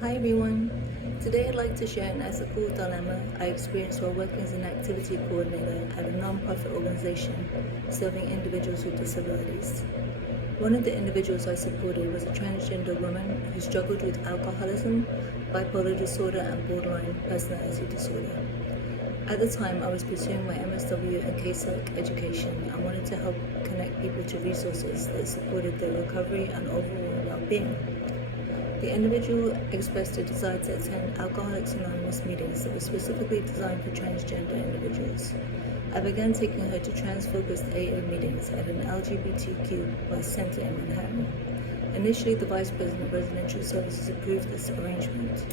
Hi everyone. Today I'd like to share an ethical dilemma I experienced while working as an activity coordinator at a non-profit organization serving individuals with disabilities. One of the individuals I supported was a transgender woman who struggled with alcoholism, bipolar disorder, and borderline personality disorder. At the time, I was pursuing my MSW and case-like education and wanted to help connect people to resources that supported their recovery and overall well-being. The individual expressed a desire to attend Alcoholics Anonymous meetings that were specifically designed for transgender individuals. I began taking her to trans-focused AA meetings at an LGBTQ+ center in Manhattan. Initially, the Vice President of Residential Services approved this arrangement.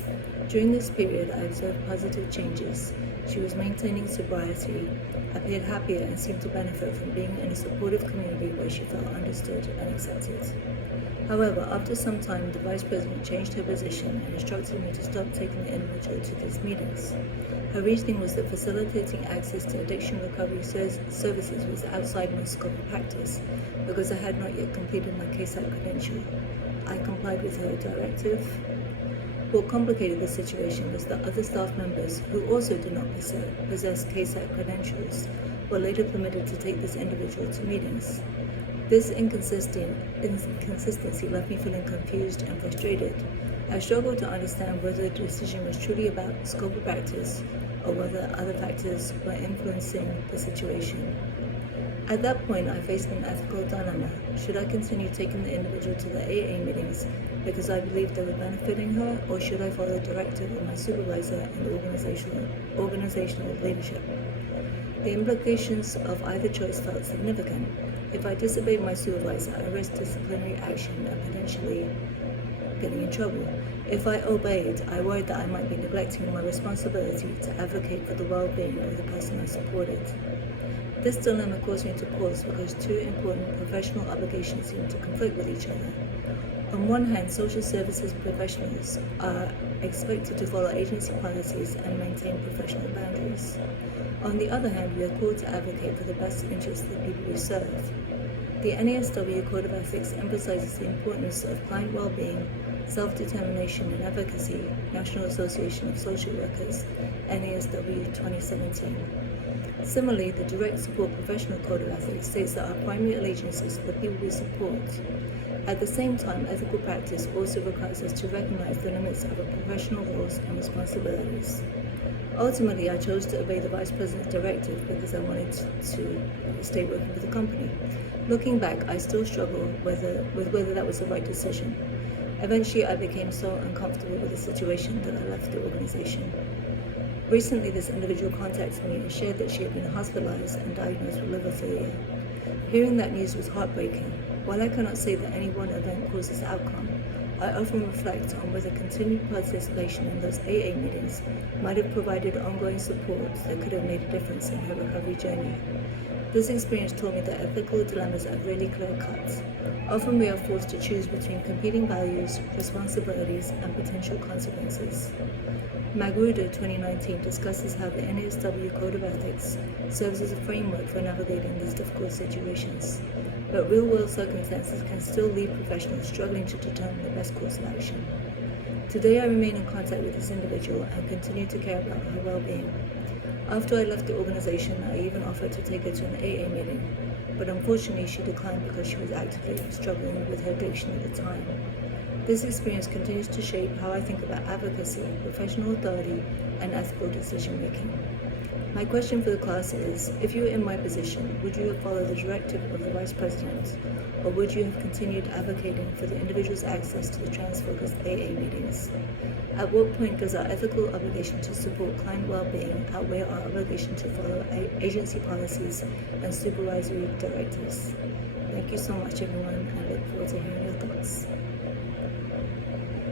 During this period, I observed positive changes. She was maintaining sobriety, appeared happier, and seemed to benefit from being in a supportive community where she felt understood and accepted. However, after some time, the Vice President changed her position and instructed me to stop taking the individual to these meetings. Her reasoning was that facilitating access to addiction recovery services was outside my scope of practice because I had not yet completed my case-like credential. I complied with her directive. What complicated the situation was that other staff members, who also did not possess case-like credentials, were later permitted to take this individual to meetings. This inconsistency left me feeling confused and frustrated. I struggled to understand whether the decision was truly about scope of practice or whether other factors were influencing the situation. At that point, I faced an ethical dilemma. Should I continue taking the individual to the AA meetings because I believed they were benefiting her, or should I follow the directive of my supervisor and organizational leadership? The implications of either choice felt significant. If I disobeyed my supervisor, I risked disciplinary action and potentially getting in trouble. If I obeyed, I worried that I might be neglecting my responsibility to advocate for the well-being of the person I supported. This dilemma caused me to pause because two important professional obligations seem to conflict with each other. On one hand, social services professionals are expected to follow agency policies and maintain professional boundaries. On the other hand, we are called to advocate for the best interests of the people we serve. The NASW Code of Ethics emphasizes the importance of client well-being, self-determination and advocacy, National Association of Social Workers, NASW 2017. Similarly, the Direct Support Professional Code of Ethics states that our primary allegiance is for the people we support. At the same time, ethical practice also requires us to recognize the limits of our professional roles and responsibilities. Ultimately, I chose to obey the Vice President's directive because I wanted to stay working for the company. Looking back, I still struggle with whether that was the right decision. Eventually, I became so uncomfortable with the situation that I left the organization. Recently, this individual contacted me and shared that she had been hospitalized and diagnosed with liver failure. Hearing that news was heartbreaking. While I cannot say that any one event caused this outcome, I often reflect on whether continued participation in those AA meetings might have provided ongoing support that could have made a difference in her recovery journey. This experience taught me that ethical dilemmas are really clear-cut. Often we are forced to choose between competing values, responsibilities, and potential consequences. Magruder 2019 discusses how the NASW Code of Ethics serves as a framework for navigating these difficult situations, but real-world circumstances can still leave professionals struggling to determine the best course of action. Today I remain in contact with this individual and continue to care about her well-being. After I left the organization, I even offered to take her to an AA meeting, but unfortunately she declined because she was actively struggling with her addiction at the time. This experience continues to shape how I think about advocacy, professional authority, and ethical decision-making. My question for the class is, if you were in my position, would you have followed the directive of the Vice President, or would you have continued advocating for the individual's access to the trans-focused AA meetings? At what point does our ethical obligation to support client well-being outweigh our obligation to follow agency policies and supervisory directives? Thank you so much, everyone, and I look forward to hearing your thoughts.